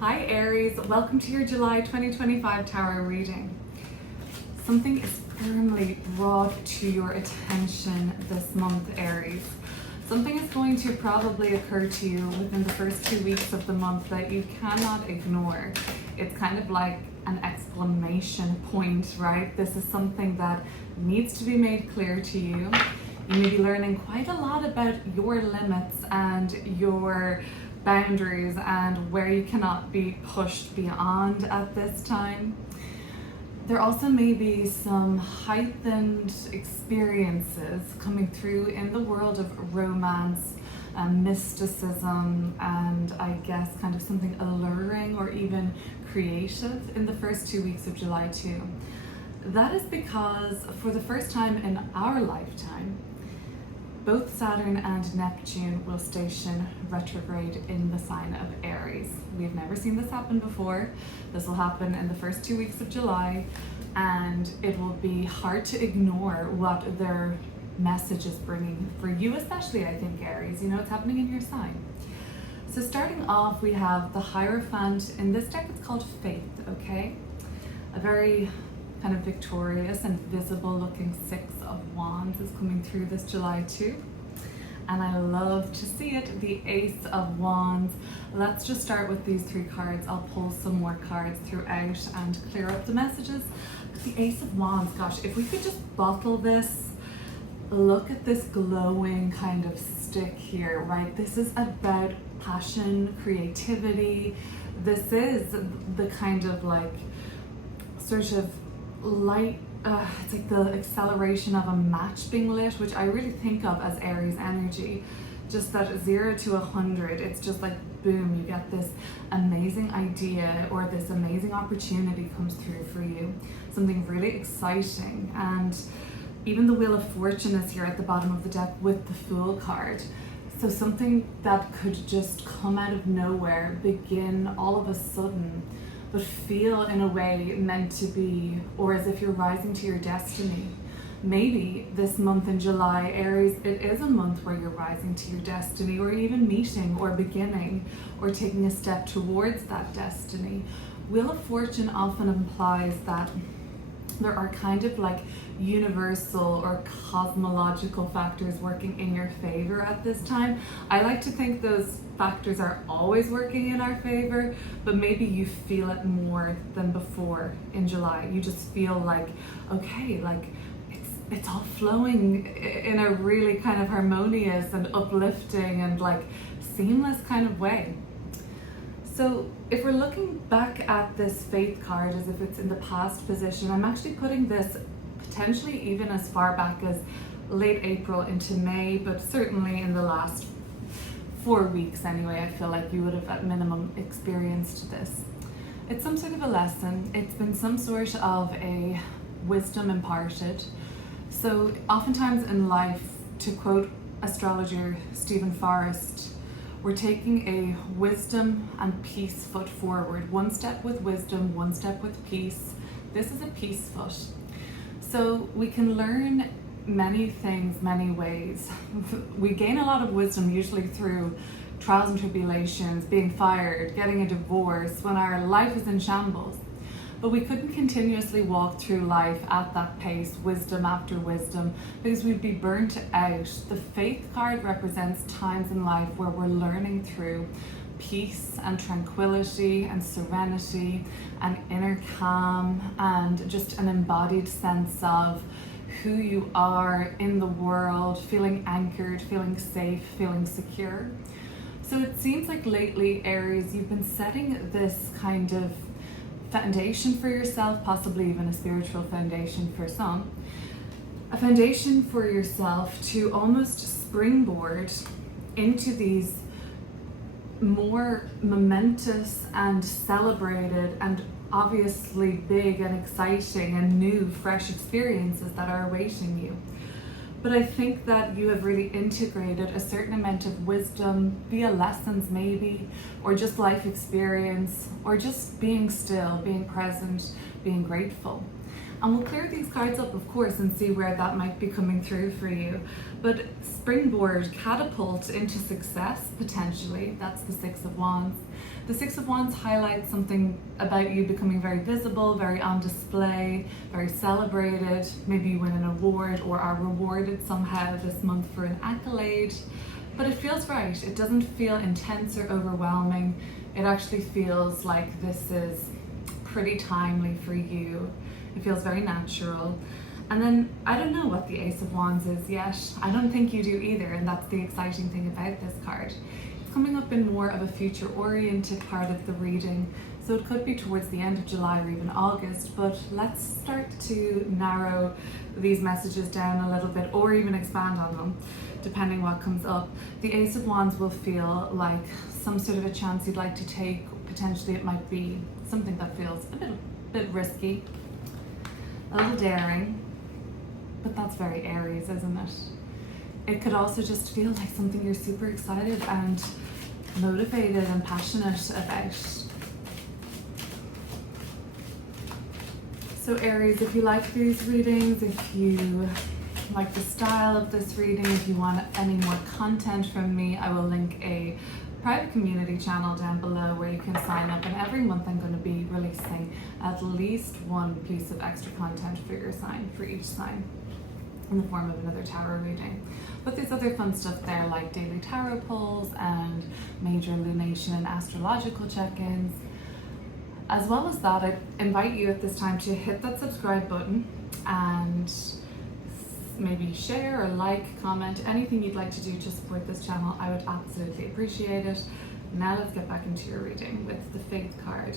Hi Aries, welcome to your July 2025 tarot reading. Something is firmly brought to your attention this month, Aries. Something is going to probably occur to you within the first 2 weeks of the month that you cannot ignore. It's kind of like an exclamation point, right? This is something that needs to be made clear to you. You may be learning quite a lot about your limits and your boundaries and where you cannot be pushed beyond at this time. There also may be some heightened experiences coming through in the world of romance and mysticism, and I guess kind of something alluring or even creative in the first 2 weeks of July too. That is because for the first time in our lifetime, both Saturn and Neptune will station retrograde in the sign of Aries. We've never seen this happen before. This will happen in the first 2 weeks of July, and it will be hard to ignore what their message is bringing for you, especially, I think, Aries. You know, it's happening in your sign. So starting off, we have the Hierophant. In this deck, it's called Faith, okay? A very kind of victorious and visible looking Six of Wands is coming through this July too. And I love to see it, the Ace of Wands. Let's just start with these 3 cards. I'll pull some more cards throughout and clear up the messages. But the Ace of Wands, gosh, if we could just bottle this, look at this glowing kind of stick here, right? This is about passion, creativity. This is the kind of like sort of light, it's like the acceleration of a match being lit, which I really think of as Aries energy. Just that 0 to 100, it's just like boom, you get this amazing idea or this amazing opportunity comes through for you, something really exciting. And even the Wheel of Fortune is here at the bottom of the deck with the Fool card. So something that could just come out of nowhere, begin all of a sudden, but feel in a way meant to be, or as if you're rising to your destiny. Maybe this month in July, Aries, it is a month where you're rising to your destiny, or even meeting or beginning or taking a step towards that destiny. Wheel of Fortune often implies that there are kind of like universal or cosmological factors working in your favor at this time. I like to think those factors are always working in our favor, but maybe you feel it more than before in July. You just feel like, okay, like it's all flowing in a really kind of harmonious and uplifting and like seamless kind of way. So if we're looking back at this Faith card as if it's in the past position, I'm actually putting this potentially even as far back as late April into May, but certainly in the last 4 weeks anyway, I feel like you would have at minimum experienced this. It's some sort of a lesson. It's been some sort of a wisdom imparted. So oftentimes in life, to quote astrologer Stephen Forrest, we're taking a wisdom and peace foot forward. 1 step with wisdom, 1 step with peace. This is a peace foot. So we can learn many things, many ways. We gain a lot of wisdom usually through trials and tribulations, being fired, getting a divorce, when our life is in shambles. But we couldn't continuously walk through life at that pace, wisdom after wisdom, because we'd be burnt out. The Faith card represents times in life where we're learning through peace and tranquility and serenity and inner calm and just an embodied sense of who you are in the world, feeling anchored, feeling safe, feeling secure. So it seems like lately, Aries, you've been setting this kind of foundation for yourself, possibly even a spiritual foundation for some, a foundation for yourself to almost springboard into these more momentous and celebrated and obviously big and exciting and new, fresh experiences that are awaiting you. But I think that you have really integrated a certain amount of wisdom via lessons maybe, or just life experience, or just being still, being present, being grateful. And we'll clear these cards up, of course, and see where that might be coming through for you. But springboard, catapult into success, potentially. That's the Six of Wands. The Six of Wands highlights something about you becoming very visible, very on display, very celebrated. Maybe you win an award or are rewarded somehow this month for an accolade. But it feels right. It doesn't feel intense or overwhelming. It actually feels like this is pretty timely for you. It feels very natural. And then I don't know what the Ace of Wands is yet. I don't think you do either, and that's the exciting thing about this card. It's coming up in more of a future-oriented part of the reading, so it could be towards the end of July or even August, but let's start to narrow these messages down a little bit or even expand on them, depending what comes up. The Ace of Wands will feel like some sort of a chance you'd like to take. Potentially it might be something that feels a bit risky, a little daring, but that's very Aries, isn't it? It could also just feel like something you're super excited and motivated and passionate about. So Aries, if you like these readings, if you like the style of this reading, if you want any more content from me, I will link a private community channel down below where you can sign up, and every month I'm going to be releasing at least one piece of extra content for your sign, for each sign, in the form of another tarot reading. But there's other fun stuff there like daily tarot pulls and major lunation and astrological check-ins. As well as that, I invite you at this time to hit that subscribe button and maybe share or like, comment, anything you'd like to do to support this channel. I would absolutely appreciate it. Now let's get back into your reading with the Faith card.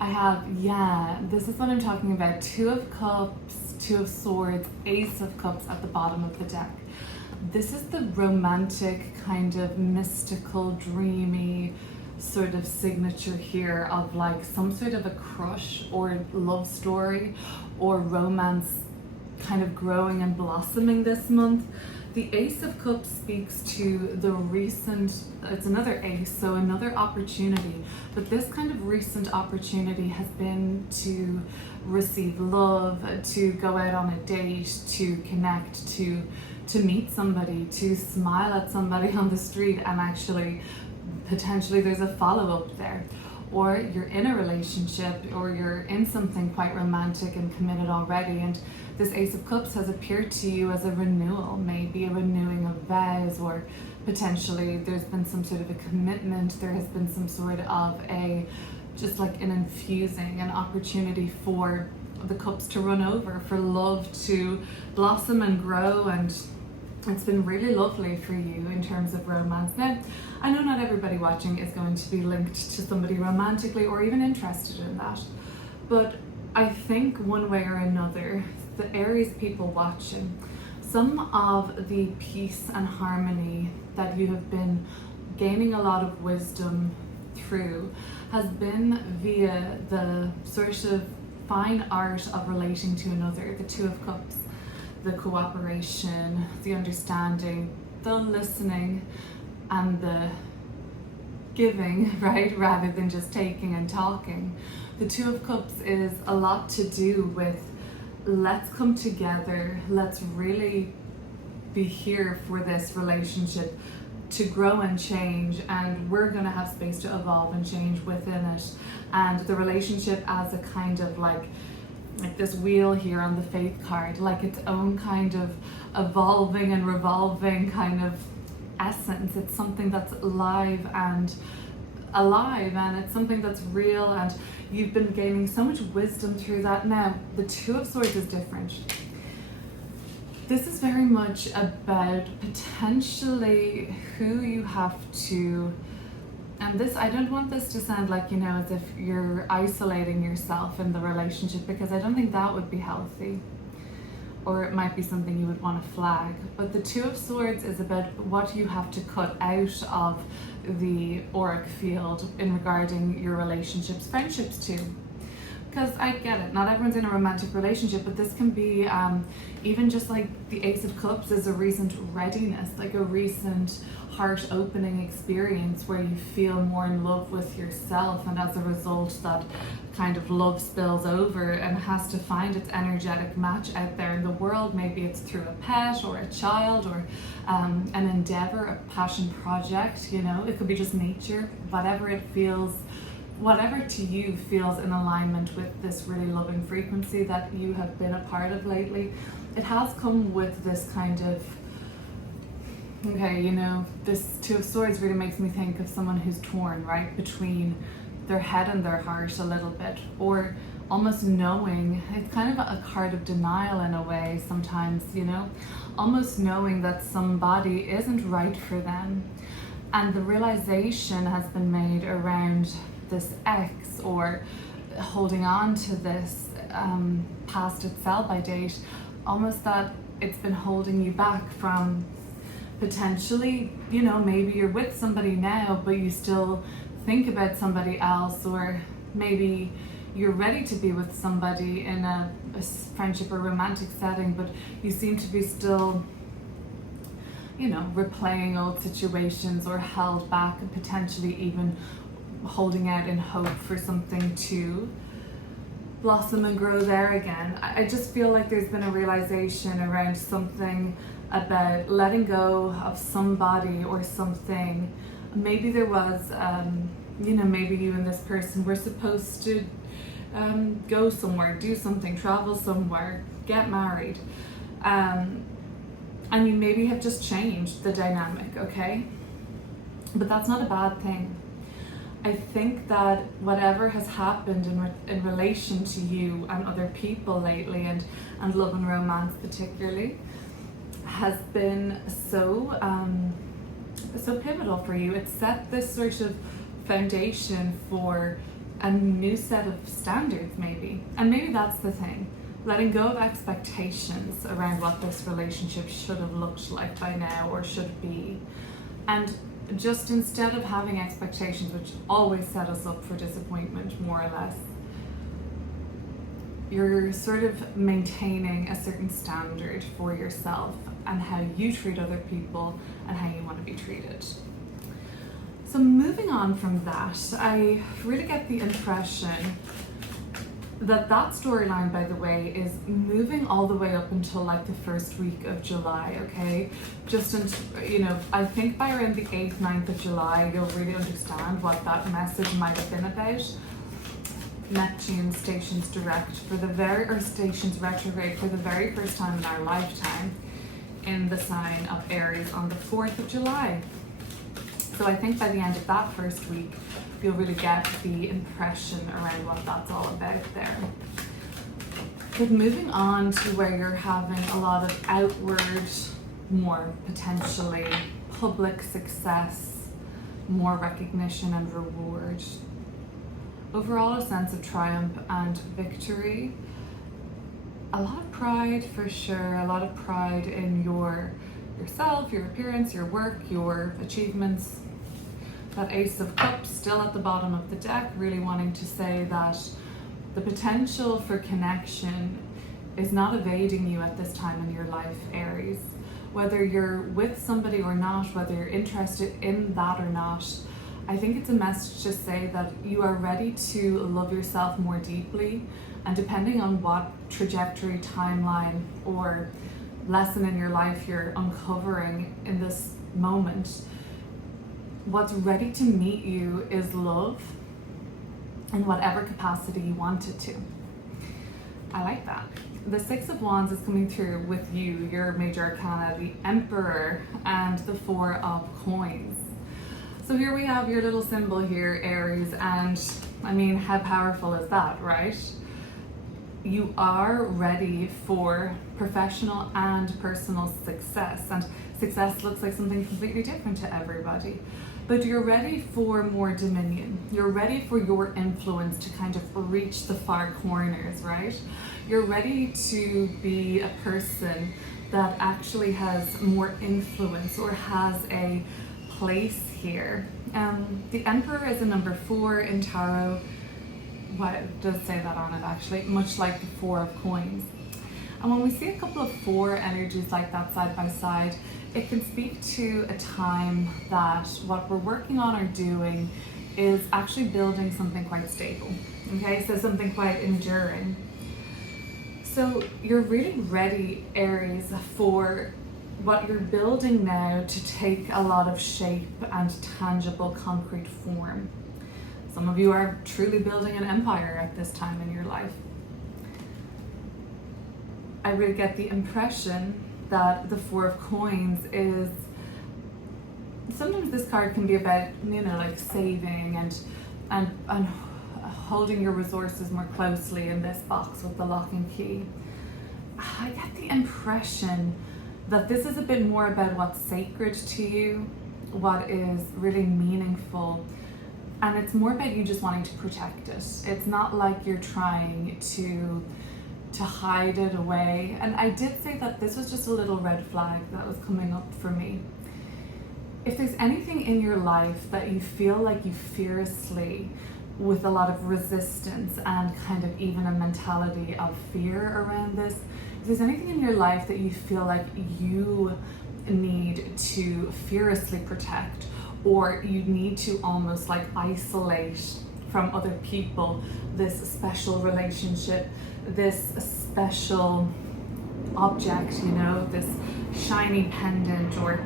I have, yeah, this is what I'm talking about. Two of Cups, Two of Swords, Ace of Cups at the bottom of the deck. This is the romantic, kind of mystical, dreamy sort of signature here of like some sort of a crush or love story or romance kind of growing and blossoming this month. The Ace of Cups speaks to the recent, it's another ace, so another opportunity, but this kind of recent opportunity has been to receive love, to go out on a date, to connect, to meet somebody, to smile at somebody on the street, and actually potentially there's a follow-up there. Or you're in a relationship, or you're in something quite romantic and committed already, and this Ace of Cups has appeared to you as a renewal, maybe a renewing of vows, or potentially there's been some sort of a commitment, there has been some sort of a, just like an infusing, an opportunity for the cups to run over, for love to blossom and grow, and it's been really lovely for you in terms of romance. Now, I know not everybody watching is going to be linked to somebody romantically or even interested in that, but I think one way or another, the Aries people watching, some of the peace and harmony that you have been gaining a lot of wisdom through has been via the sort of fine art of relating to another, the Two of Cups. The cooperation, the understanding, the listening, and the giving, right? Rather than just taking and talking. The Two of Cups is a lot to do with let's come together, let's really be here for this relationship to grow and change, and we're going to have space to evolve and change within it. And the relationship as a kind of like this wheel here on the Faith card, like its own kind of evolving and revolving kind of essence. It's something that's live and alive, and it's something that's real, and you've been gaining so much wisdom through that. Now, the Two of Swords is different. This is very much about potentially who you have to, and this, I don't want this to sound like, you know, as if you're isolating yourself in the relationship, because I don't think that would be healthy, or it might be something you would want to flag. But the Two of Swords is about what you have to cut out of the auric field in regarding your relationships, friendships too. because I get it, not everyone's in a romantic relationship, but this can be even just like the Ace of Cups is a recent readiness, like a recent heart opening experience where you feel more in love with yourself, and as a result that kind of love spills over and has to find its energetic match out there in the world. Maybe it's through a pet or a child or an endeavor, a passion project, you know, it could be just nature, whatever it feels, whatever to you feels in alignment with this really loving frequency that you have been a part of lately. It has come with this kind of, okay, you know, this Two of Swords really makes me think of someone who's torn, right, between their head and their heart a little bit, or almost knowing, it's kind of a card of denial in a way sometimes, you know, almost knowing that somebody isn't right for them. And the realization has been made around this ex, or holding on to this past its sell-by date, almost that it's been holding you back from potentially, you know, maybe you're with somebody now, but you still think about somebody else, or maybe you're ready to be with somebody in a friendship or romantic setting, but you seem to be still, you know, replaying old situations or held back, and potentially even holding out in hope for something to blossom and grow there again. I just feel like there's been a realization around something about letting go of somebody or something. Maybe there was, you know, maybe you and this person were supposed to go somewhere, do something, travel somewhere, get married. And you maybe have just changed the dynamic, okay? But that's not a bad thing. I think that whatever has happened in relation to you and other people lately, and love and romance particularly, has been so pivotal for you. It set this sort of foundation for a new set of standards, maybe. And maybe that's the thing. Letting go of expectations around what this relationship should have looked like by now or should be. And just instead of having expectations, which always set us up for disappointment, more or less, you're sort of maintaining a certain standard for yourself and how you treat other people and how you want to be treated. So moving on from that, I really get the impression that storyline, by the way, is moving all the way up until like the first week of July, okay? You know, I think by around the 8th, 9th of July, you'll really understand what that message might have been about. Neptune stations direct stations retrograde for the very first time in our lifetime in the sign of Aries on the 4th of July. So I think by the end of that first week, you'll really get the impression around what that's all about there. But moving on to where you're having a lot of outward, more potentially public success, more recognition and reward. Overall, a sense of triumph and victory. A lot of pride for sure, a lot of pride in yourself, your appearance, your work, your achievements. That Ace of Cups still at the bottom of the deck, really wanting to say that the potential for connection is not evading you at this time in your life, Aries. Whether you're with somebody or not, whether you're interested in that or not, I think it's a message to say that you are ready to love yourself more deeply, and depending on what trajectory, timeline, or lesson in your life you're uncovering in this moment, what's ready to meet you is love in whatever capacity you want it to. I like that. The Six of Wands is coming through with you, your major arcana, the Emperor, and the Four of Coins. So here we have your little symbol here, Aries, and I mean, how powerful is that, right? You are ready for professional and personal success, and success looks like something completely different to everybody. But you're ready for more dominion. You're ready for your influence to kind of reach the far corners, right? You're ready to be a person that actually has more influence or has a place here. The Emperor is a number 4 in tarot. what it does say that on it actually, much like the Four of Coins. And when we see a couple of four energies like that side by side, it can speak to a time that what we're working on or doing is actually building something quite stable. Okay, so something quite enduring. So you're really ready, Aries, for what you're building now to take a lot of shape and tangible concrete form. Some of you are truly building an empire at this time in your life. I really get the impression that the Four of Coins is, sometimes this card can be about, like saving and holding your resources more closely in this box with the lock and key. I get the impression that this is a bit more about what's sacred to you, what is really meaningful, and it's more about you just wanting to protect it. It's not like you're trying to hide it away. And I did say that this was just a little red flag that was coming up for me. If there's anything in your life that you feel like you fiercely, with a lot of resistance and kind of even a mentality of fear around this, if there's anything in your life that you feel like you need to fiercely protect, or you need to almost like isolate from other people, this special relationship, this special object, this shiny pendant, or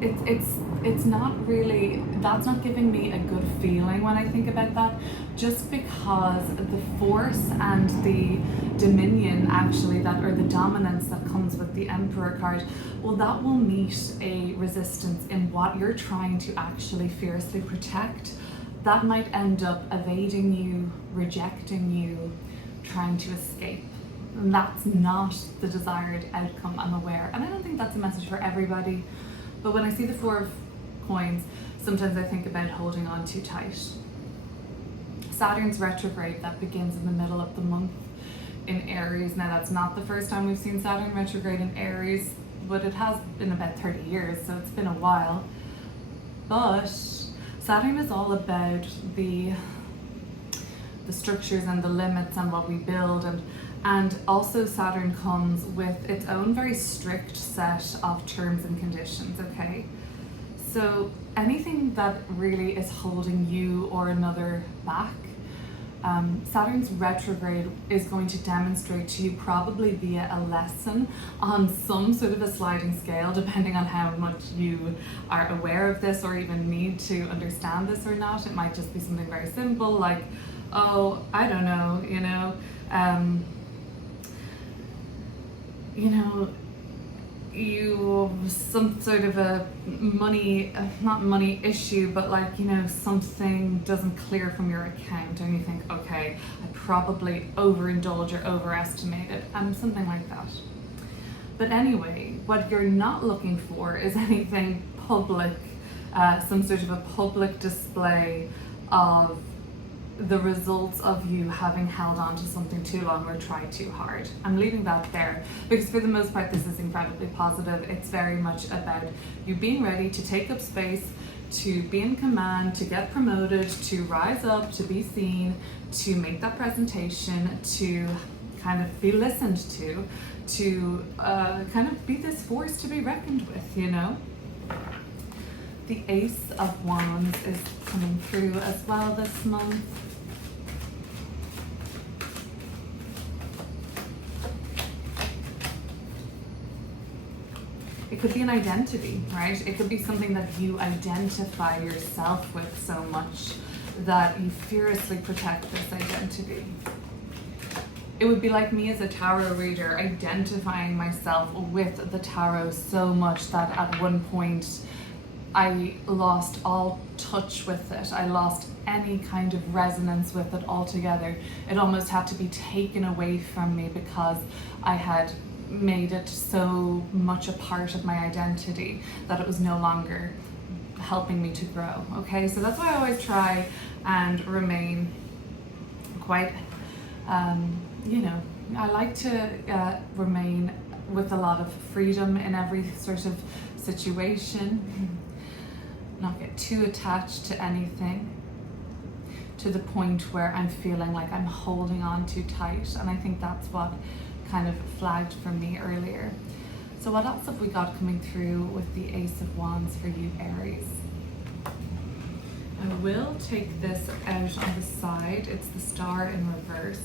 it's not really, that's not giving me a good feeling when I think about that, just because the force and the dominion actually that, or the dominance that comes with the Emperor card, well, that will meet a resistance in what you're trying to actually fiercely protect. That might end up evading you, rejecting you, trying to escape. And that's not the desired outcome, I'm aware. And I don't think that's a message for everybody. But when I see the Four of Coins, sometimes I think about holding on too tight. Saturn's retrograde that begins in the middle of the month in Aries. Now that's not the first time we've seen Saturn retrograde in Aries, but it has been about 30 years, so it's been a while. But Saturn is all about the structures and the limits and what we build, and also Saturn comes with its own very strict set of terms and conditions, okay? So anything that really is holding you or another back, Saturn's retrograde is going to demonstrate to you, probably via a lesson on some sort of a sliding scale, depending on how much you are aware of this or even need to understand this or not. It might just be something very simple like, oh, I don't know, you some sort of a money, not money issue, but like, something doesn't clear from your account and you think, okay, I probably overindulge or overestimated, something like that. But anyway, what you're not looking for is anything public, some sort of a public display of the results of you having held on to something too long or tried too hard. I'm leaving that there because for the most part this is incredibly positive. It's very much about you being ready to take up space, to be in command, to get promoted, to rise up, to be seen, to make that presentation, to kind of be listened to kind of be this force to be reckoned with, The Ace of Wands is coming through as well this month. It could be an identity, right? It could be something that you identify yourself with so much that you fiercely protect this identity. It would be like me as a tarot reader identifying myself with the tarot so much that at one point I lost all touch with it. I lost any kind of resonance with it altogether. It almost had to be taken away from me because I had made it so much a part of my identity that it was no longer helping me to grow. Okay, so that's why I always try and remain quite, I like to remain with a lot of freedom in every sort of situation, not get too attached to anything, to the point where I'm feeling like I'm holding on too tight. And I think that's what kind of flagged for me earlier. So what else have we got coming through with the Ace of Wands for you, Aries? I will take this out on the side. It's the Star in reverse,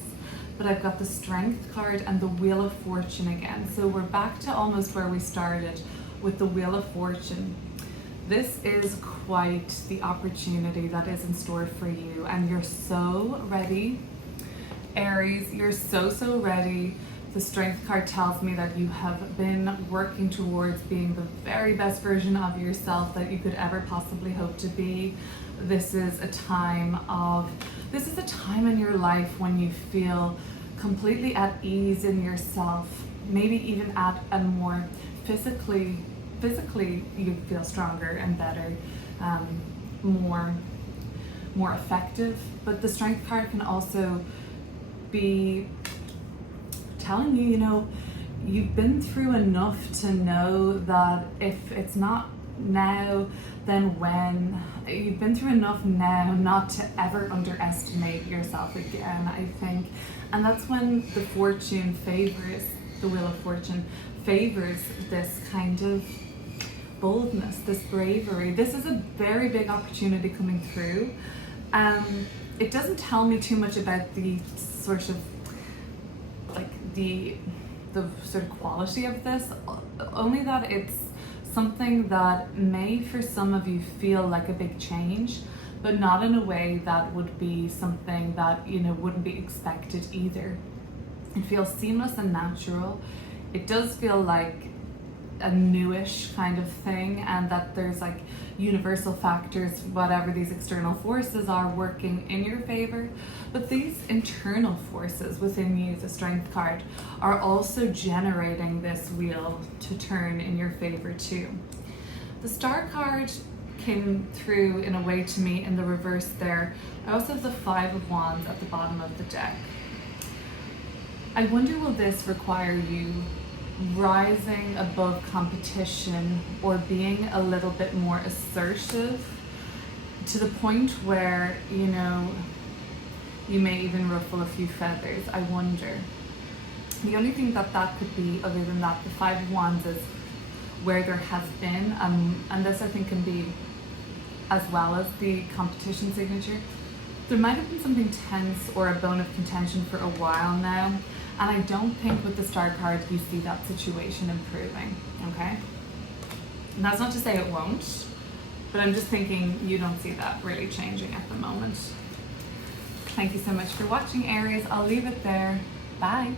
but I've got the Strength card and the Wheel of Fortune again. So we're back to almost where we started with the Wheel of Fortune. This is quite the opportunity that is in store for you, and you're so ready, Aries. You're so ready. The Strength card tells me that you have been working towards being the very best version of yourself that you could ever possibly hope to be. This is a time in your life when you feel completely at ease in yourself, maybe even at a more physically you feel stronger and better, more effective. But the Strength card can also be telling you, you know, you've been through enough to know that if it's not now, then when. You've been through enough now not to ever underestimate yourself again, I think. And that's when the fortune favors, the Wheel of Fortune favors this kind of boldness, this bravery. This is a very big opportunity coming through. It doesn't tell me too much about the sort of like the sort of quality of this, only that it's something that may for some of you feel like a big change, but not in a way that would be something that, you know, wouldn't be expected either. It feels seamless and natural. It does feel like a newish kind of thing, and that there's like universal factors, whatever these external forces are, working in your favor. But these internal forces within you, the Strength card, are also generating this wheel to turn in your favor too. The Star card came through in a way to me in the reverse there. I also have the Five of Wands at the bottom of the deck. I wonder, will this require you rising above competition or being a little bit more assertive to the point where, you know, you may even ruffle a few feathers? I wonder. The only thing that could be, other than that, the Five of Wands is where there has been, and this I think can be as well as the competition signature. There might have been something tense or a bone of contention for a while now, and I don't think with the Star card you see that situation improving, okay? And that's not to say it won't, but I'm just thinking you don't see that really changing at the moment. Thank you so much for watching, Aries. I'll leave it there. Bye.